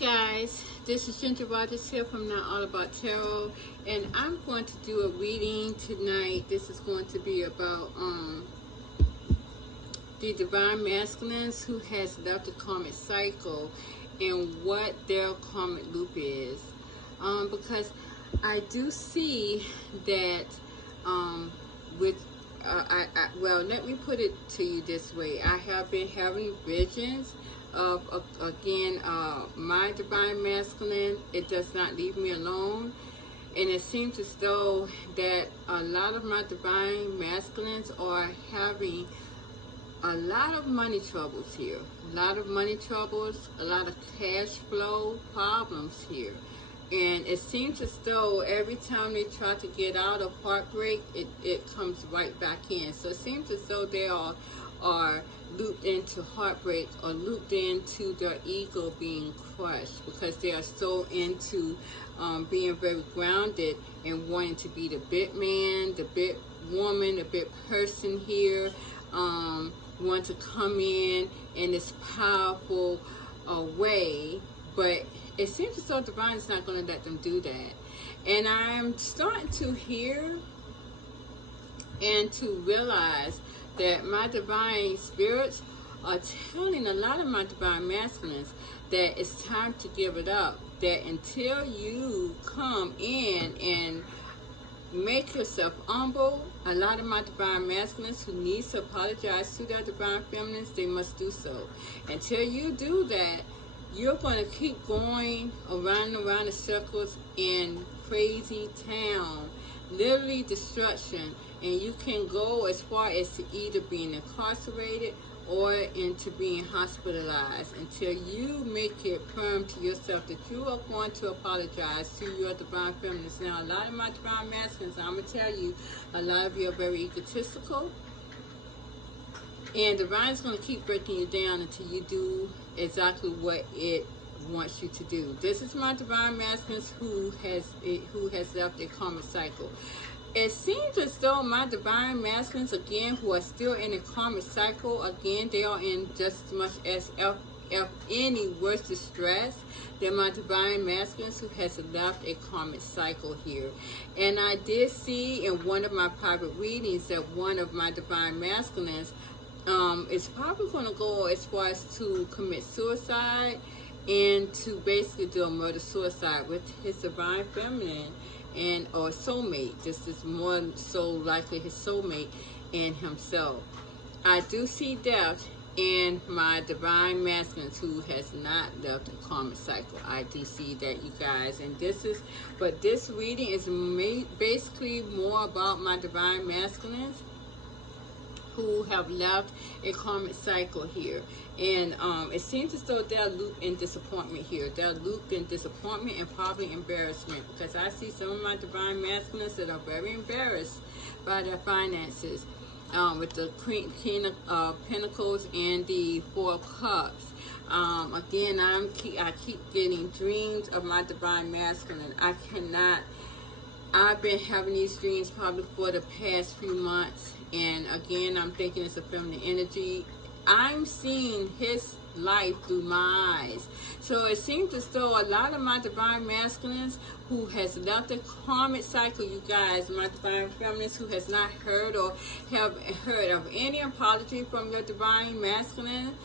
Guys, this is Ginger Rogers here from Not All About Tarot, and I'm going to do a reading tonight. This is going to be about the divine masculines who has left the karmic cycle and what their karmic loop is, because I do see that well, let me put it to you this way. I have been having visions of again, my divine masculine. It does not leave me alone, and it seems as though that a lot of my divine masculines are having a lot of money troubles here, a lot of money troubles, a lot of cash flow problems here. And it seems as though every time they try to get out of heartbreak, it comes right back in. So it seems as though they are looped into heartbreak or looped into their ego being crushed, because they are so into being very grounded and wanting to be the bit man, the bit woman, the bit person here, want to come in this powerful way. But it seems as though divine is not going to let them do that. And I'm starting to hear and to realize that my divine spirits are telling a lot of my divine masculines that it's time to give it up. That until you come in and make yourself humble, a lot of my divine masculines who need to apologize to their divine feminines, they must do so. Until you do that, you're going to keep going around and around in circles in crazy town, literally destruction, and you can go as far as to either being incarcerated or into being hospitalized until you make it firm to yourself that you are going to apologize to your divine feminines. Now, a lot of my divine masculines, I'm going to tell you, a lot of you are very egotistical, and divine is going to keep breaking you down until you do exactly what it wants you to do. This is my divine masculines who has left a karmic cycle. It seems as though my divine masculines, again, who are still in a karmic cycle, again, they are in just as much as if any worse distress than my divine masculines who has left a karmic cycle here. And I did see in one of my private readings that one of my divine masculines is probably going to go as far as to commit suicide and to basically do a murder-suicide with his divine feminine and or soulmate. This is more so likely his soulmate and himself. I do see death in my divine masculines who has not left a karmic cycle. I do see that, you guys. And but this reading is basically more about my divine masculines who have left a karmic cycle here. And it seems as though they're looped in disappointment here. They're looped in disappointment and probably embarrassment, because I see some of my divine masculines that are very embarrassed by their finances, with the King of Pentacles and the Four of Cups. Again, I keep getting dreams of my divine masculine. I've been having these dreams probably for the past few months, and again, I'm thinking it's a feminine energy. I'm seeing his life through my eyes. So it seems as though a lot of my divine masculines who has left the karmic cycle, you guys, my divine feminines who has not heard or have heard of any apology from your divine masculine,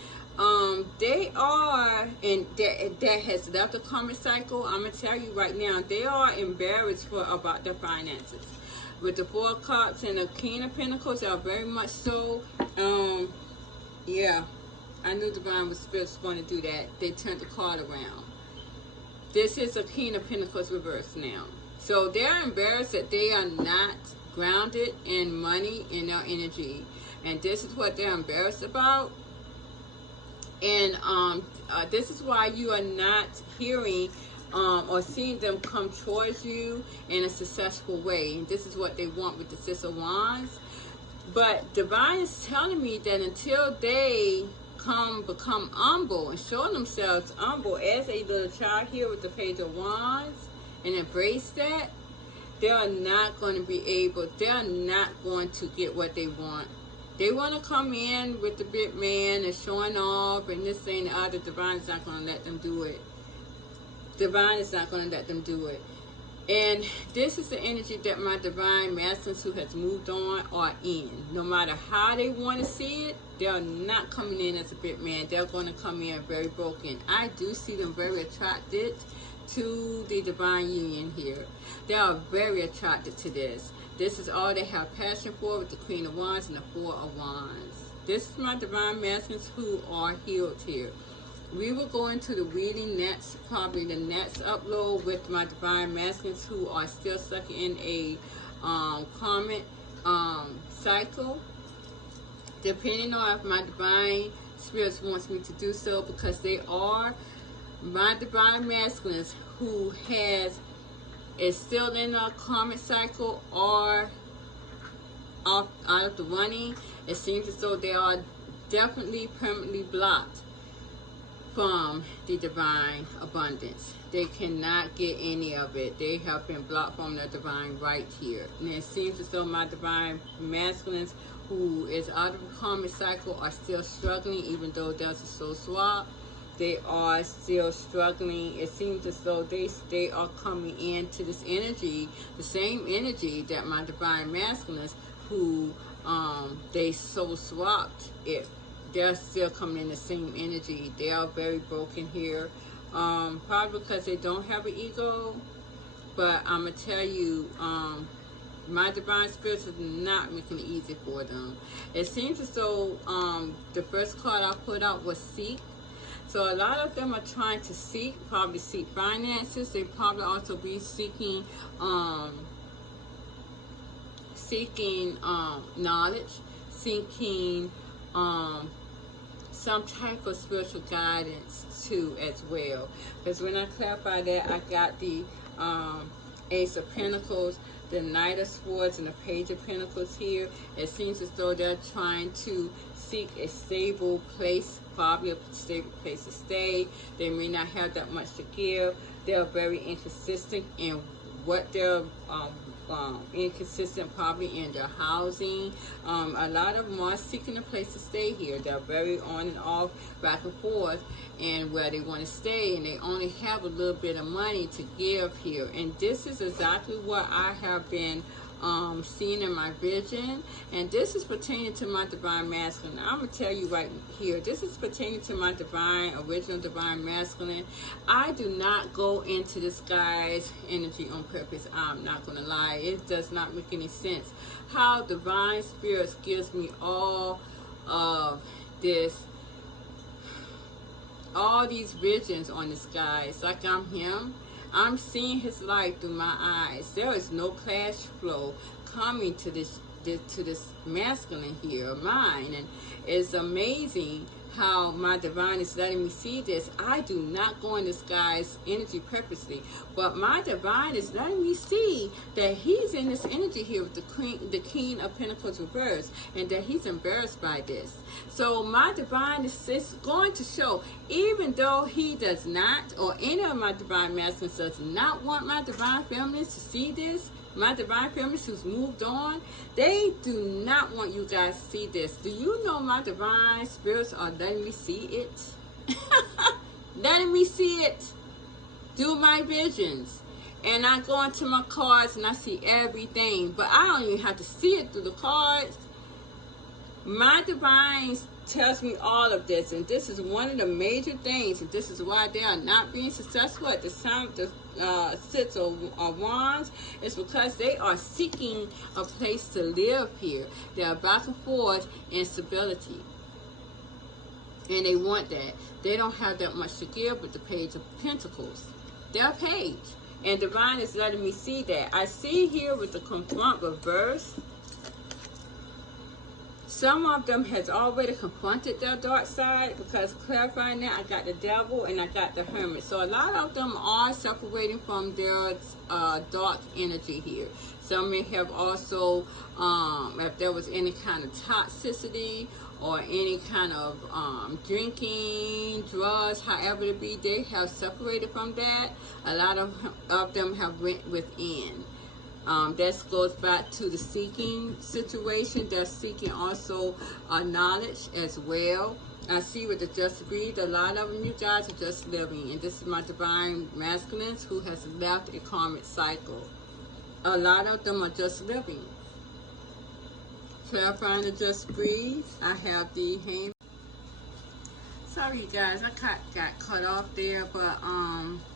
they are, and that has left the karmic cycle, I'm going to tell you right now, they are embarrassed about their finances. With the Four of Cups and the King of Pentacles, they are very much so. Yeah, I knew divine was going to do that. They turned the card around. This is a King of Pentacles reverse now. So they're embarrassed that they are not grounded in money and their energy. And this is what they're embarrassed about. And this is why you are not hearing or seeing them come towards you in a successful way. And this is what they want with the Six of Wands. But divine is telling me that until they become humble and show themselves humble as a little child here with the Page of Wands and embrace that, they are not going to be able, they're not going to get what they want. They want to come in with the big man and showing off and this and the other. Divine's not going to let them do it. Divine is not going to let them do it. And this is the energy that my divine masculines who has moved on are in. No matter how they want to see it, they're not coming in as a big man. They're going to come in very broken. I do see them very attracted to the divine union here. They are very attracted to this. This is all they have passion for with the Queen of Wands and the Four of Wands. This is my divine masculines who are healed here. We will go into the reading next, probably the next upload with my divine masculines who are still stuck in a karmic cycle. Depending on if my divine spirits wants me to do so, because they are my divine masculines who is still in a karmic cycle or out of the running. It seems as though they are definitely permanently blocked from the divine abundance. They cannot get any of it. They have been blocked from the divine right here. And it seems as though my divine masculines who is out of the karmic cycle are still struggling, even though there's a soul swap. They are still struggling. It seems as though they are coming into this energy, the same energy that my divine masculines who they soul swapped it. They're still coming in the same energy. They are very broken here. Probably because they don't have an ego. But I'm going to tell you, my divine spirits is not making it easy for them. It seems as though the first card I put out was seek. So a lot of them are trying to probably seek finances. They probably also be seeking knowledge, seeking some type of spiritual guidance too as well. Because when I clarify that, I got the Ace of Pentacles, the Knight of Swords, and the Page of Pentacles here. It seems as though they're trying to seek a stable place, probably a stable place to stay. They may not have that much to give. They're very inconsistent in what they're inconsistent probably in their housing. A lot of them are seeking a place to stay here. They're very on and off, back and forth, and where they want to stay, and they only have a little bit of money to give here. And this is exactly what I have been seeing in my vision, and this is pertaining to my divine masculine. I'm gonna tell you right here, this is pertaining to my original divine masculine. I do not go into this guy's energy on purpose. I'm not gonna lie, it does not make any sense how divine spirits gives me all of this, all these visions on this guy. It's like I'm him. I'm seeing his life through my eyes. There is no cash flow coming to this masculine here of mine, and it's amazing how my divine is letting me see this. I do not go in this guy's energy purposely, but my divine is letting me see that he's in this energy here with the King of Pentacles reversed, and that he's embarrassed by this. So my divine is going to show, even though he does not, or any of my divine masculines does not want my divine feminines to see this, my divine feminines who's moved on, they do not want you guys to see this. Do you know my divine spirits are letting me see it? Letting me see it through my visions. And I go into my cards and I see everything, but I don't even have to see it through the cards. My divine tells me all of this, and this is one of the major things, and this is why they are not being successful at the time of the Six of Wands. It's because they are seeking a place to live here. They are back and forth in stability, and they want that. They don't have that much to give with the Page of Pentacles. They're a page, and divine is letting me see that. I see here with the Confront reverse, some of them has already confronted their dark side, because clarifying that, I got the Devil and I got the Hermit. So a lot of them are separating from their dark energy here. Some may have also, if there was any kind of toxicity or any kind of drinking, drugs, however it be, they have separated from that. A lot of them have went within. That goes back to the seeking situation. They're seeking also knowledge as well. I see with the just breathe, a lot of them, you guys, are just living. And this is my divine masculines who has left a karmic cycle. A lot of them are just living. Clarifying the just breathe, I have the hangman. Sorry, you guys, I got cut off there, but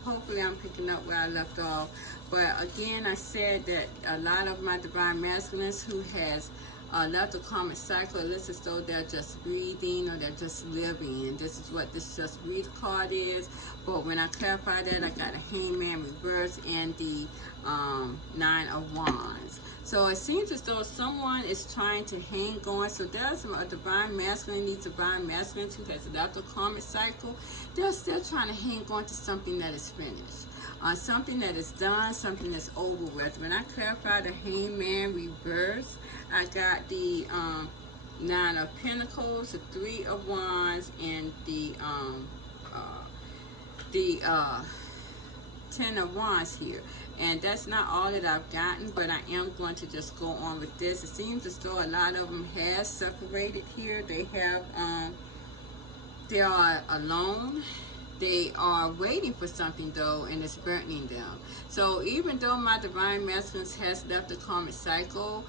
hopefully I'm picking up where I left off. But again, I said that a lot of my divine masculines who has left the karmic cycle, it looks as though they're just breathing or they're just living. And this is what this just breathe card is. But when I clarify that, I got a hangman reverse and the 9 of wands. So it seems as though someone is trying to hang on. So there's a divine masculine, these divine masculines who has left the karmic cycle. They're still trying to hang on to something that is finished. Something that is done, something that's over with. When I clarify the hangman reverse, I got the 9 of pentacles, the 3 of wands, and the 10 of wands here. And that's not all that I've gotten, but I am going to just go on with this. It seems as though a lot of them has separated here. They have, they are alone. They are waiting for something though, and it's burdening them. So even though my divine masculines has left the karmic cycle,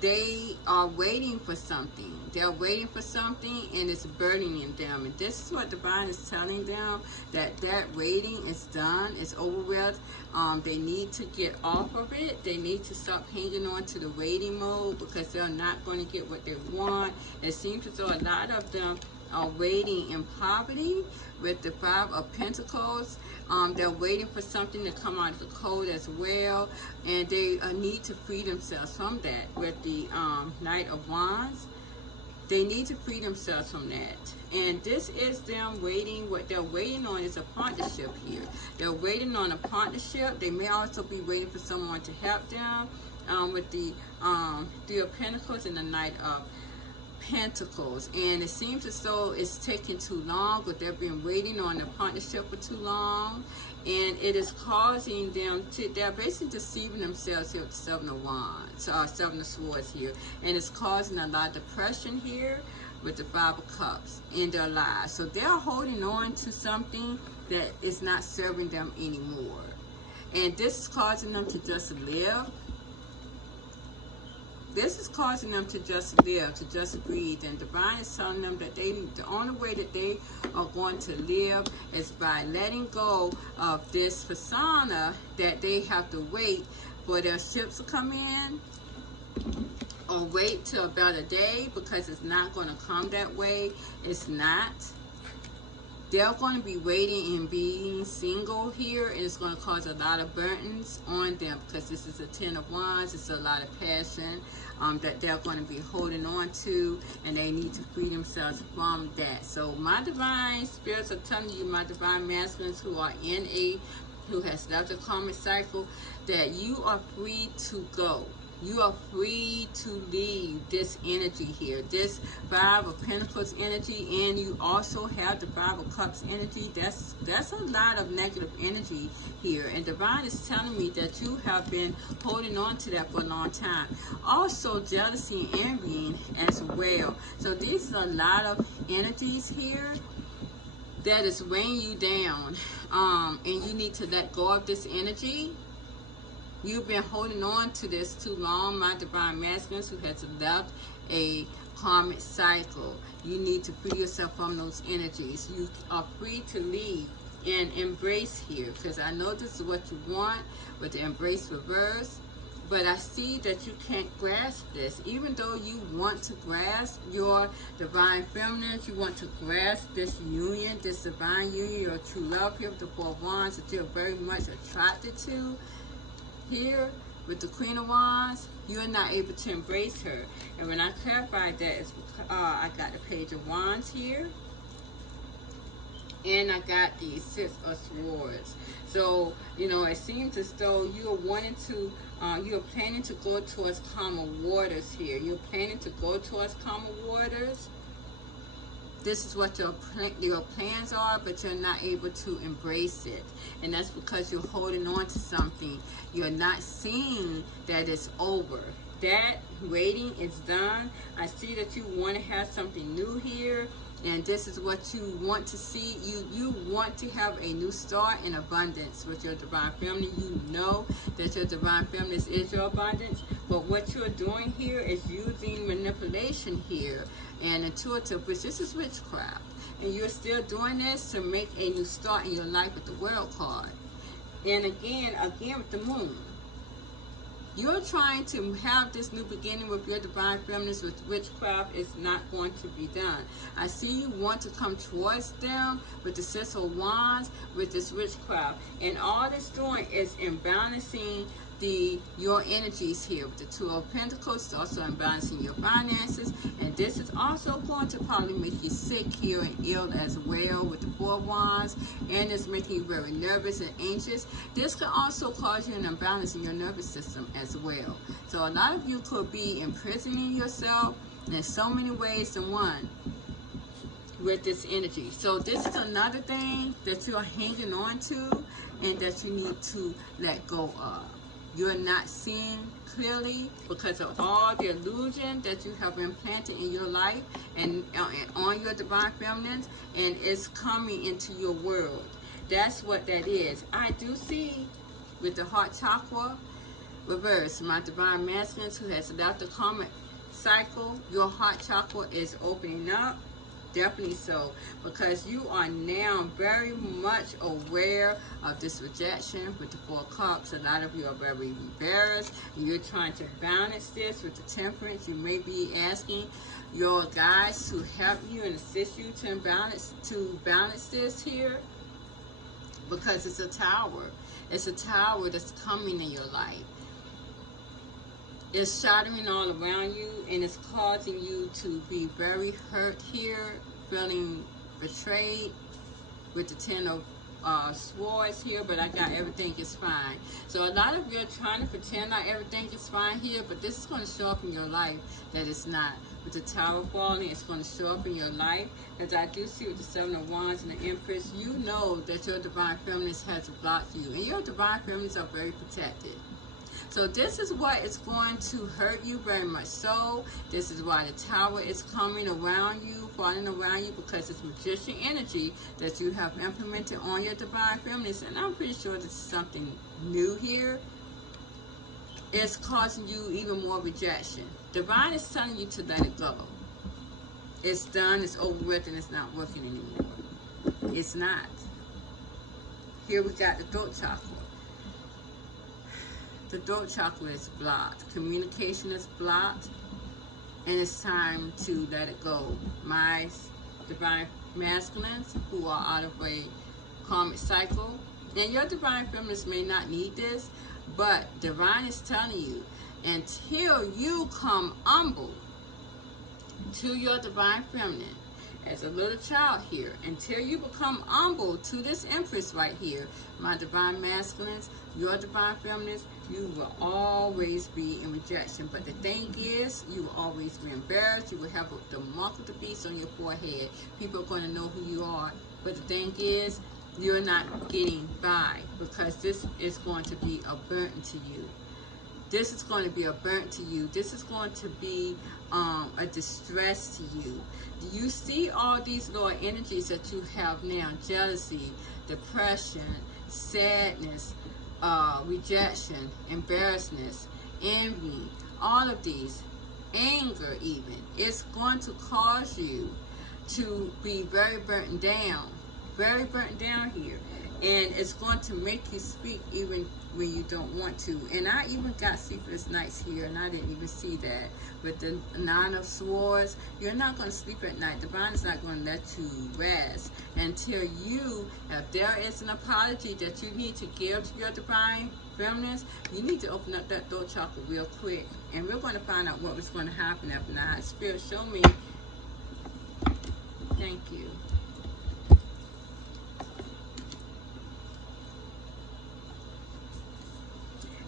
they are waiting for something. They're waiting for something, and it's burdening them. And this is what divine is telling them, that that waiting is done, it's over with. They need to get off of it. They need to stop hanging on to the waiting mode, because they're not going to get what they want. It seems as though a lot of them are waiting in poverty with the 5 of pentacles. They're waiting for something to come out of the code as well, and they need to free themselves from that. With the Knight of Wands, they need to free themselves from that. And this is them waiting. What they're waiting on is a partnership here. They're waiting on a partnership. They may also be waiting for someone to help them with the 3 of Pentacles and the Knight of Pentacles. And it seems as though it's taking too long, but they've been waiting on the partnership for too long, and it is causing them to, they're basically deceiving themselves here with the 7 of wands, 7 of swords here, and it's causing a lot of depression here with the 5 of cups in their lives. So they're holding on to something that is not serving them anymore, and this is causing them to just live. This is causing them to just live, to just breathe. And divine is telling them that the only way that they are going to live is by letting go of this persona, that they have to wait for their ships to come in, or wait till about a day, because it's not going to come that way. It's not. They're going to be waiting and being single here, and it's going to cause a lot of burdens on them, because this is a 10 of wands. It's a lot of passion that they're going to be holding on to, and they need to free themselves from that. So my divine spirits are telling you, my divine masculines who are in who has left a karmic cycle, that you are free to go. You are free to leave this energy here, this 5 of Pentacles energy, and you also have the 5 of Cups energy. That's a lot of negative energy here, and divine is telling me that you have been holding on to that for a long time. Also jealousy and envying as well. So these are a lot of energies here that is weighing you down, and you need to let go of this energy. You've been holding on to this too long, my divine masculines who has left a karmic cycle. You need to free yourself from those energies. You are free to leave and embrace here, because I know this is what you want with the embrace reverse, but I see that you can't grasp this. Even though you want to grasp your divine feminines, you want to grasp this union, this divine union, your true love here with the 4 of wands that you're very much attracted to. Here with the Queen of Wands, you're not able to embrace her. And when I clarify that, it's because I got the Page of Wands here, and I got the 6 of Swords. So, you know, it seems as though you're wanting to, you're planning to go towards calmer waters here. You're planning to go towards calmer waters. This is what your plans are, but you're not able to embrace it. And that's because you're holding on to something. You're not seeing that it's over. that waiting is done. I see that you want to have something new here, and this is what you want to see. You want to have a new start in abundance with your divine family. You know that your divine family is your abundance, but what you're doing here is using manipulation here and intuitive, which this is witchcraft, and you're still doing this to make a new start in your life with the World card. And again with the Moon, you're trying to have this new beginning with your divine feminines with witchcraft. Is not going to be done. I see you want to come towards them with the Six of Wands with this witchcraft. And all this doing is imbalancing your energies here with the Two of Pentacles. It's also imbalancing your finances. And this is also going to probably make you sick here and ill as well with the Four of Wands. And it's making you very nervous and anxious. This can also cause you an imbalance in your nervous system as well. So a lot of you could be imprisoning yourself in so many ways than one with this energy. So this is another thing that you are hanging on to and that you need to let go of. You're not seeing clearly because of all the illusion that you have implanted in your life and on your divine feminines, and it's coming into your world. That's what that is. I do see with the heart chakra reverse, my divine masculines who has left the karmic cycle, your heart chakra is opening up. Definitely so, because you are now very much aware of this rejection with the Four of Cups. A lot of you are very embarrassed. You're trying to balance this with the Temperance. You may be asking your guides to help you and assist you to balance this here, because it's a tower. It's a tower that's coming in your life. It's shattering all around you, and it's causing you to be very hurt here, feeling betrayed with the Ten of Swords here, but I got everything is fine. So a lot of you are trying to pretend like everything is fine here, but this is going to show up in your life that it's not. With the Tower falling, it's going to show up in your life. As I do see with the Seven of Wands and the Empress, you know that your divine feminines has blocked you, and your divine feminines are very protected. So this is what is going to hurt you very much so. This is why the Tower is coming around you, falling around you, because it's magician energy that you have implemented on your divine feminines. And I'm pretty sure this is something new here. It's causing you even more rejection. Divine is telling you to let it go. It's done, it's over with, and it's not working anymore. It's not. Here we got the throat chakra. The throat chakra is blocked. Communication is blocked. And it's time to let it go. My divine masculines who are out of a karmic cycle. And your divine feminines may not need this, but divine is telling you, until you come humble to your divine feminine as a little child here, until you become humble to this Empress right here, my divine masculines, your divine feminines, you will always be in rejection. But the thing is, you will always be embarrassed. You will have the mark of the beast on your forehead. People are going to know who you are. But the thing is, you're not getting by, because this is going to be a burden to you. This is going to be a burden to you. This is going to be a distress to you. Do you see all these lower energies that you have now? Jealousy, depression, sadness, rejection, embarrassment, envy, all of these, anger even. It's going to cause you to be very burdened down here. And it's going to make you speak even when you don't want to. And I even got sleepless nights here, and I didn't even see that. With the Nine of Swords, you're not going to sleep at night. Divine is not going to let you rest until you, if there is an apology that you need to give to your divine feminines, you need to open up that throat chakra real quick. And we're going to find out what was going to happen after that. Spirit, show me. Thank you.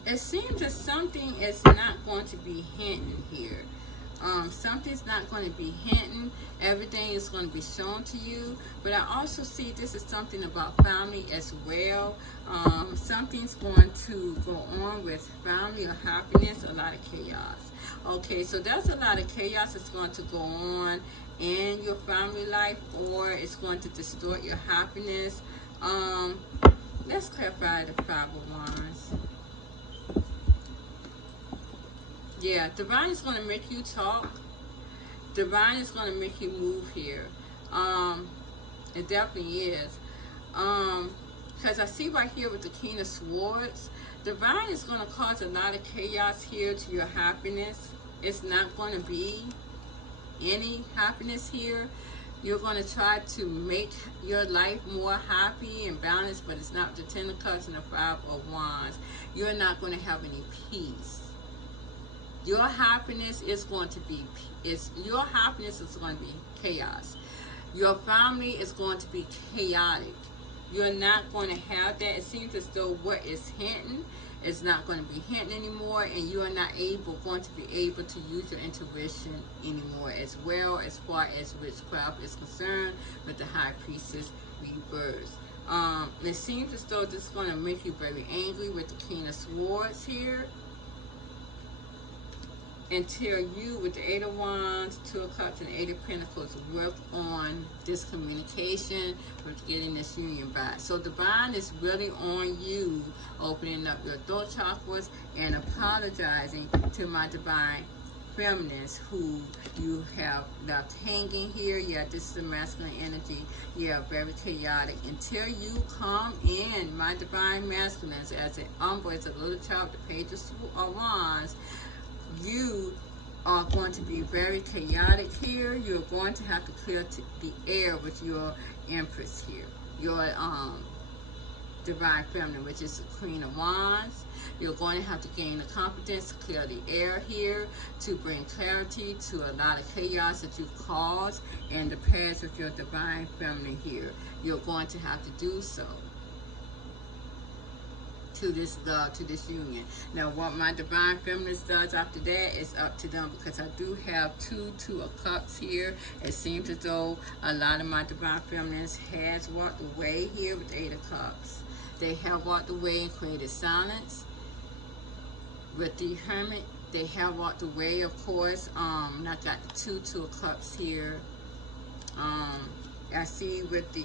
It seems that something is not going to be hidden here. Something's not going to be hidden. Everything is going to be shown to you. But I also see this is something about family as well. Something's going to go on with family or happiness, a lot of chaos. Okay, so there's a lot of chaos that's going to go on in your family life, or it's going to distort your happiness. Let's clarify the Five of Wands. Yeah, divine is going to make you talk. Divine is going to make you move here. It definitely is. Because I see right here with the King of Swords, divine is going to cause a lot of chaos here to your happiness. It's not going to be any happiness here. You're going to try to make your life more happy and balanced, but it's not the Ten of Cups and the Five of Wands. You're not going to have any peace. Your happiness is going to be your happiness is going to be chaos. Your family is going to be chaotic. You're not going to have that. It seems as though what is hidden is not going to be hidden anymore, and you are not going to be able to use your intuition anymore, as well as far as witchcraft is concerned with the High Priestess reverse. It seems as though this is going to make you very angry with the King of Swords here, until you, with the Eight of Wands, Two of Cups, and Eight of Pentacles, work on this communication with getting this union back. So divine is really on you, opening up your throat chakras and apologizing to my divine feminines who you have left hanging here. Yeah, this is the masculine energy. Yeah, very chaotic. Until you come in, my divine masculines, as an umbrella, as a little child, the Page of Wands, you are going to be very chaotic here. You're going to have to clear the air with your Empress here, your divine feminine, which is the Queen of Wands. You're going to have to gain the confidence to clear the air here, to bring clarity to a lot of chaos that you've caused in the past with your divine feminine here. You're going to have to do so to this love, to this union. Now, what my divine feminine does after that is up to them, because I do have two of Cups here. It seems as though a lot of my divine feminines has walked away here with the Eight of Cups. They have walked away and created silence. With the Hermit, they have walked away, of course. And I got the two of Cups here. I see with the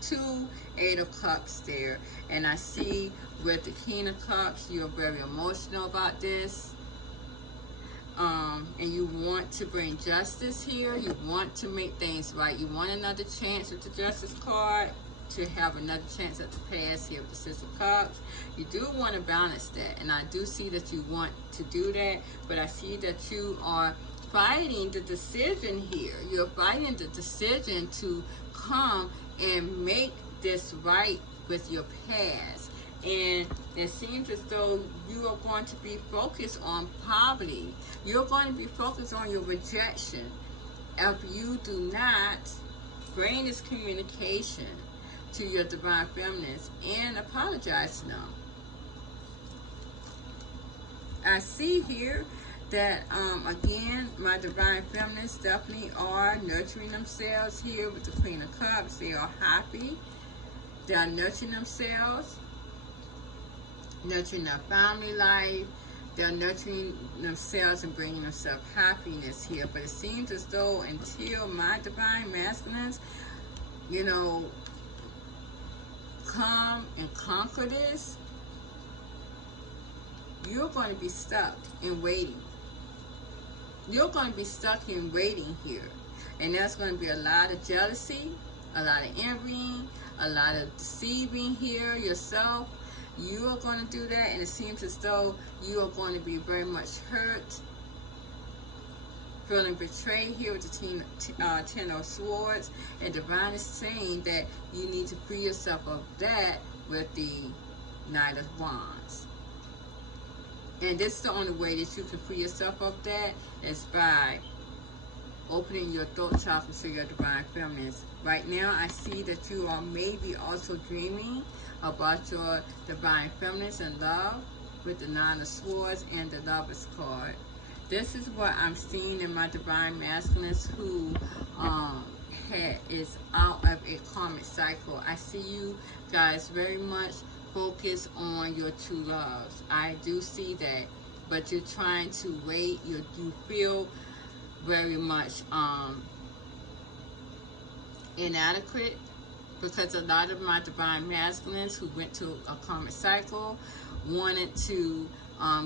two Eight of Cups there, and I see with the King of Cups, you're very emotional about this, and you want to bring justice here. You want to make things right. You want another chance with the Justice card, to have another chance at the past here with the Six of Cups. You do want to balance that, and I do see that you want to do that, but I see that you are fighting the decision here. You're fighting the decision to come and make this right with your past. And it seems as though you are going to be focused on poverty. You're going to be focused on your rejection if you do not bring this communication to your divine feminines and apologize to them. I see here that, again, my divine feminines definitely are nurturing themselves here with the Queen of Cups. They are happy. They are nurturing themselves, nurturing their family life. They're nurturing themselves and bringing themselves happiness here. But it seems as though until my divine masculines, you know, come and conquer this, you're going to be stuck in waiting. You're going to be stuck in waiting here. And that's going to be a lot of jealousy, a lot of envying, a lot of deceiving here yourself. You are going to do that, and it seems as though you are going to be very much hurt, feeling betrayed here with the Ten of Swords. And divine is saying that you need to free yourself of that with the Knight of Wands. And this is the only way that you can free yourself of that, is by opening your throat chakra to your divine feminines. Right now, I see that you are maybe also dreaming about your divine feminines and love with the Nine of Swords and the Lovers card. this is what I'm seeing in my divine masculines who is out of a karmic cycle. I see you guys very much focused on your true loves. I do see that, but you're trying to wait. You feel very much inadequate, because a lot of my divine masculines who went to a karmic cycle wanted to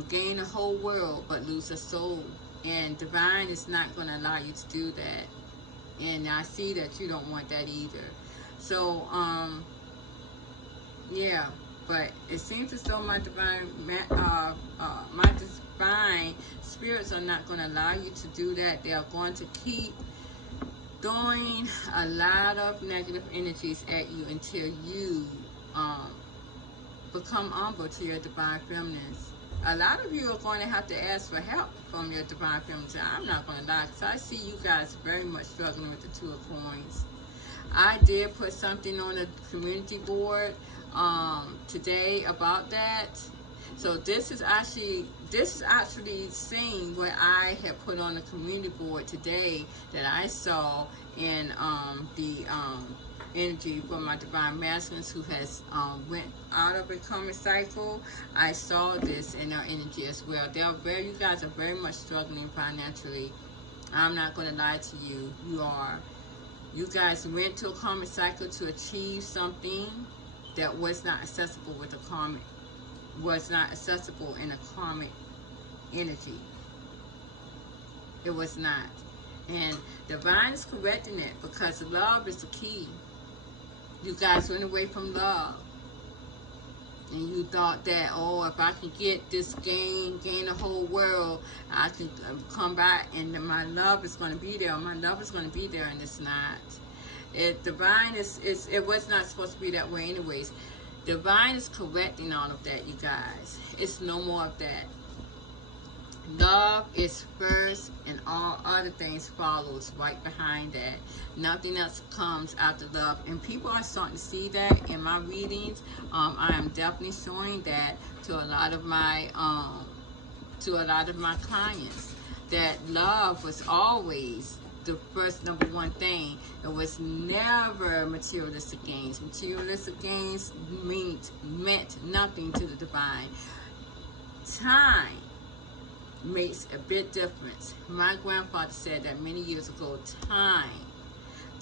gain the whole world but lose a soul, and divine is not going to allow you to do that. And I see that you don't want that either. So yeah, but it seems as though my divine spirits are not going to allow you to do that. They are going to keep throwing a lot of negative energies at you until you become humble to your divine feminines. A lot of you are going to have to ask for help from your divine feminines. I'm not going to lie, because I see you guys very much struggling with the Two of Coins. I did put something on the community board today about that. So this is actually saying what I had put on the community board today that I saw in the energy from my divine masculines who has went out of a karmic cycle. I saw this in their energy as well. You guys are very much struggling financially. I'm not going to lie to you. You guys went to a karmic cycle to achieve something that was not accessible with a karmic, was not accessible in a karmic energy. It was not. And divine is correcting it, because love is the key. You guys went away from love, and you thought that, oh, if I can get this gain the whole world, I can come back and my love is going to be there. My love is going to be there, and it's not. Divine it was not supposed to be that way anyways. Divine is correcting all of that, you guys. It's no more of that. Love is first, and all other things follows right behind that. Nothing else comes after love, and people are starting to see that in my readings. I am definitely showing that to a lot of my clients, that love was always the first number one thing. It was never materialistic gains. Materialistic gains meant nothing to the divine. Time makes a big difference. My grandfather said that many years ago.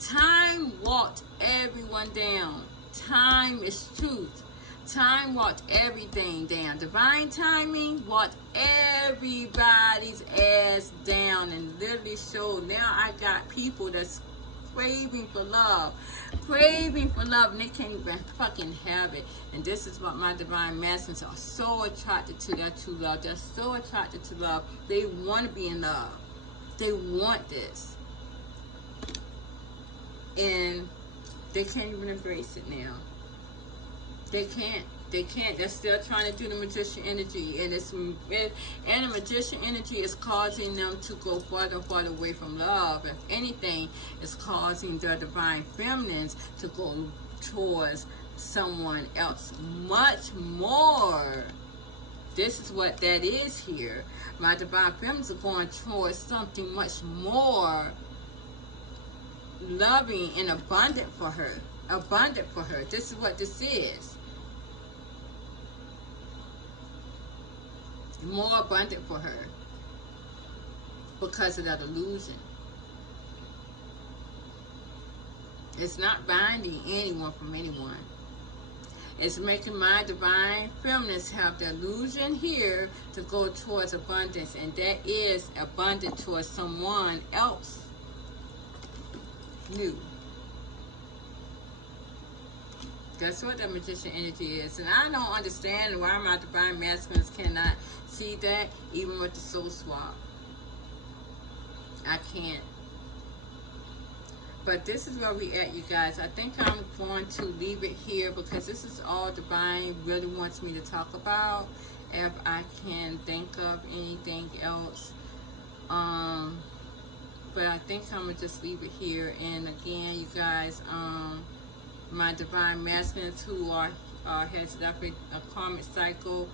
Time walked everyone down. Time is truth. Time walked everything down. Divine timing walked everybody's ass down and literally showed. Now I got people that's craving for love, and they can't even fucking have it. And this is what my divine masculines are so attracted to, their true love. They're so attracted to love. They want to be in love. They want this, and they can't even embrace it now. They can't. They're still trying to do the magician energy, and the magician energy is causing them to go farther and farther away from love. If anything, it's causing their divine feminines to go towards someone else much more. This is what that is here. My divine feminines are going towards something much more loving and abundant for her. Abundant for her. This is what this is. More abundant for her, because of that illusion. It's not binding anyone from anyone. It's making my divine feminines have the illusion here to go towards abundance, and that is abundant towards someone else new. That's what the magician energy is. And I don't understand why my divine masculines cannot see that, even with the soul swap. I can't. But this is where we at, you guys. I think I'm going to leave it here, because this is all divine really wants me to talk about. If I can think of anything else. But I think I'm going to just leave it here. And again, you guys, my divine masculines who has definitely a karmic cycle,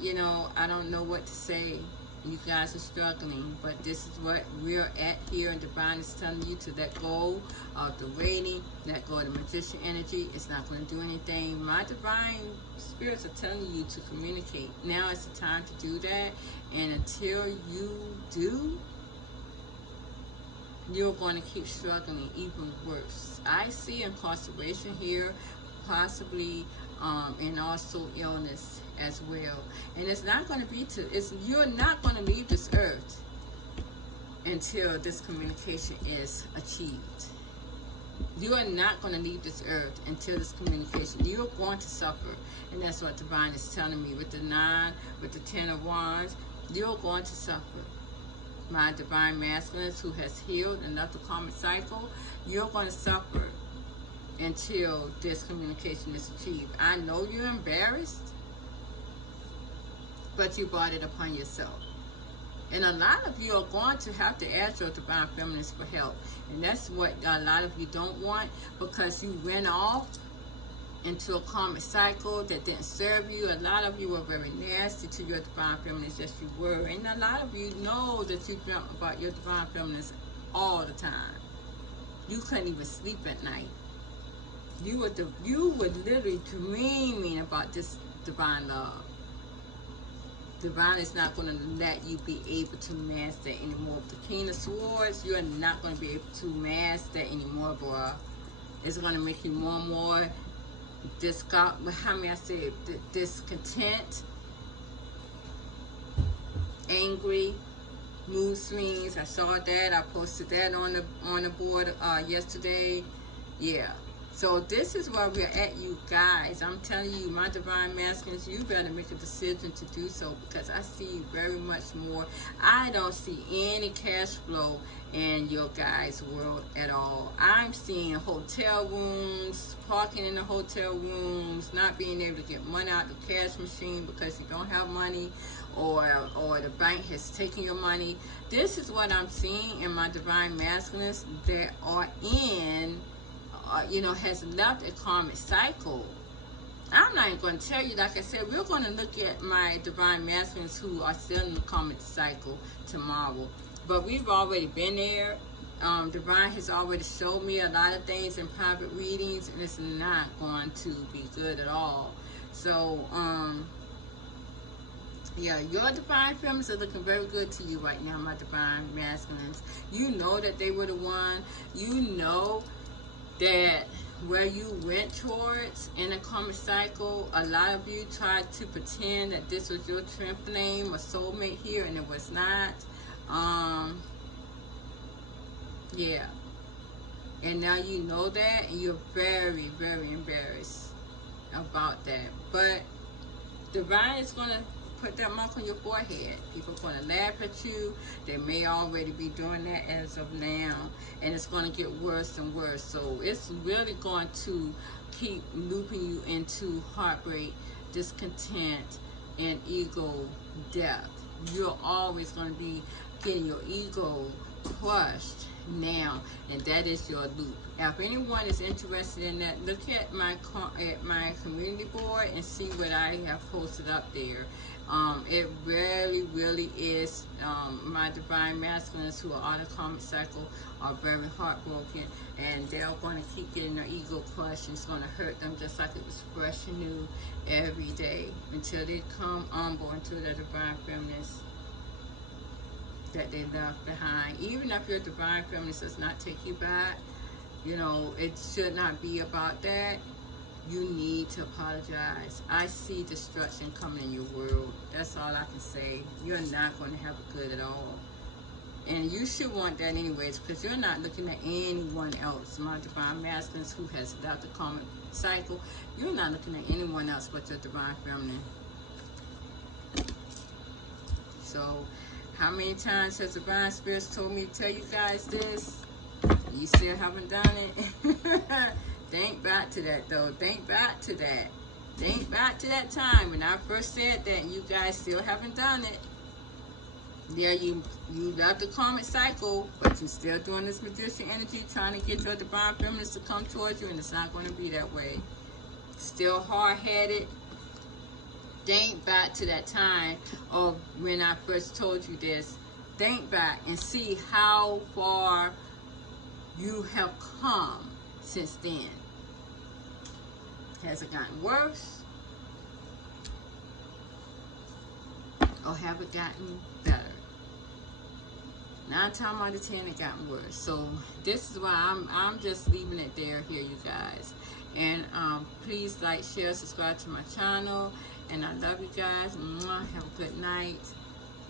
you know, I don't know what to say. You guys are struggling, but this is what we're at here, and Divine is telling you to let go of the waiting, let go of the magician energy. It's not going to do anything. My divine spirits are telling you to communicate. Now is the time to do that, and until you do, you're going to keep struggling even worse. I see incarceration here, possibly, and also illness as well. And it's not going to be you're not going to leave this earth until this communication is achieved. You are not going to leave this earth until this communication. You're going to suffer, and that's what Divine is telling me with the 9, with the 10 of Wands. You're going to suffer. My divine masculines who has healed and left the karmic cycle, you're going to suffer until this communication is achieved. I know you're embarrassed, but you brought it upon yourself. And a lot of you are going to have to ask your divine feminines for help. And that's what a lot of you don't want, because you went off into a karmic cycle that didn't serve you. A lot of you were very nasty to your divine feminines. Yes, you were. And a lot of you know that you dreamt about your divine feminines all the time. You couldn't even sleep at night. You were literally dreaming about this divine love. Divine is not going to let you be able to master that anymore. With the King of Swords, you're not going to be able to master that anymore, bruh. It's going to make you more and more discontent, angry, mood swings. I saw that. I posted that on the board yesterday. Yeah. So this is where we're at, you guys. I'm telling you, my divine masculines, you better make a decision to do so, because I see very much more. I don't see any cash flow in your guys' world at all. I'm seeing hotel rooms, parking in the hotel rooms, not being able to get money out the cash machine because you don't have money, or the bank has taken your money. This is what I'm seeing in my divine masculines that are in has left a karmic cycle. I'm not even going to tell you. Like I said, we're going to look at my divine masculines who are still in the karmic cycle tomorrow. But we've already been there. Divine has already showed me a lot of things in private readings, and it's not going to be good at all. So, yeah, your divine feminines are looking very good to you right now, my divine masculines. You know that they were the one. You know that where you went towards in a karmic cycle, a lot of you tried to pretend that this was your twin flame or soulmate here, and it was not. Yeah. And now you know that, and you're very, very embarrassed about that. But Divine is going to put that mark on your forehead. People are going to laugh at you. They may already be doing that as of now, and it's going to get worse and worse. So it's really going to keep looping you into heartbreak, discontent, and ego death. You're always going to be getting your ego crushed now, and that is your loop. Now, if anyone is interested in that, look at my community board and see what I have posted up there. It really is. My divine masculines who are on a karmic cycle are very heartbroken, and they're going to keep getting their ego crushed, and it's going to hurt them just like it was fresh and new every day until they come on board into their divine feminines that they left behind. Even if your divine feminine does not take you back, it should not be about that. You need to apologize. I see destruction coming in your world. That's all I can say. You're not going to have it good at all. And you should want that anyways, because you're not looking at anyone else. My divine masculines who has left the karmic cycle, you're not looking at anyone else but your divine feminine. So, how many times has divine spirits told me to tell you guys this? You still haven't done it? Think back to that, though. Think back to that. Think back to that time when I first said that, and you guys still haven't done it. Yeah, you love the karmic cycle, but you're still doing this magician energy, trying to get your divine feminines to come towards you, and it's not going to be that way. Still hard-headed. think back to that time of when I first told you this. Think back and see how far you have come since then. Has it gotten worse? Or have it gotten better? 9 times out of 10 it gotten worse. So this is why I'm just leaving it there here, you guys. And please like, share, subscribe to my channel. And I love you guys. Mwah. Have a good night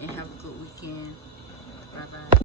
and have a good weekend. Bye bye.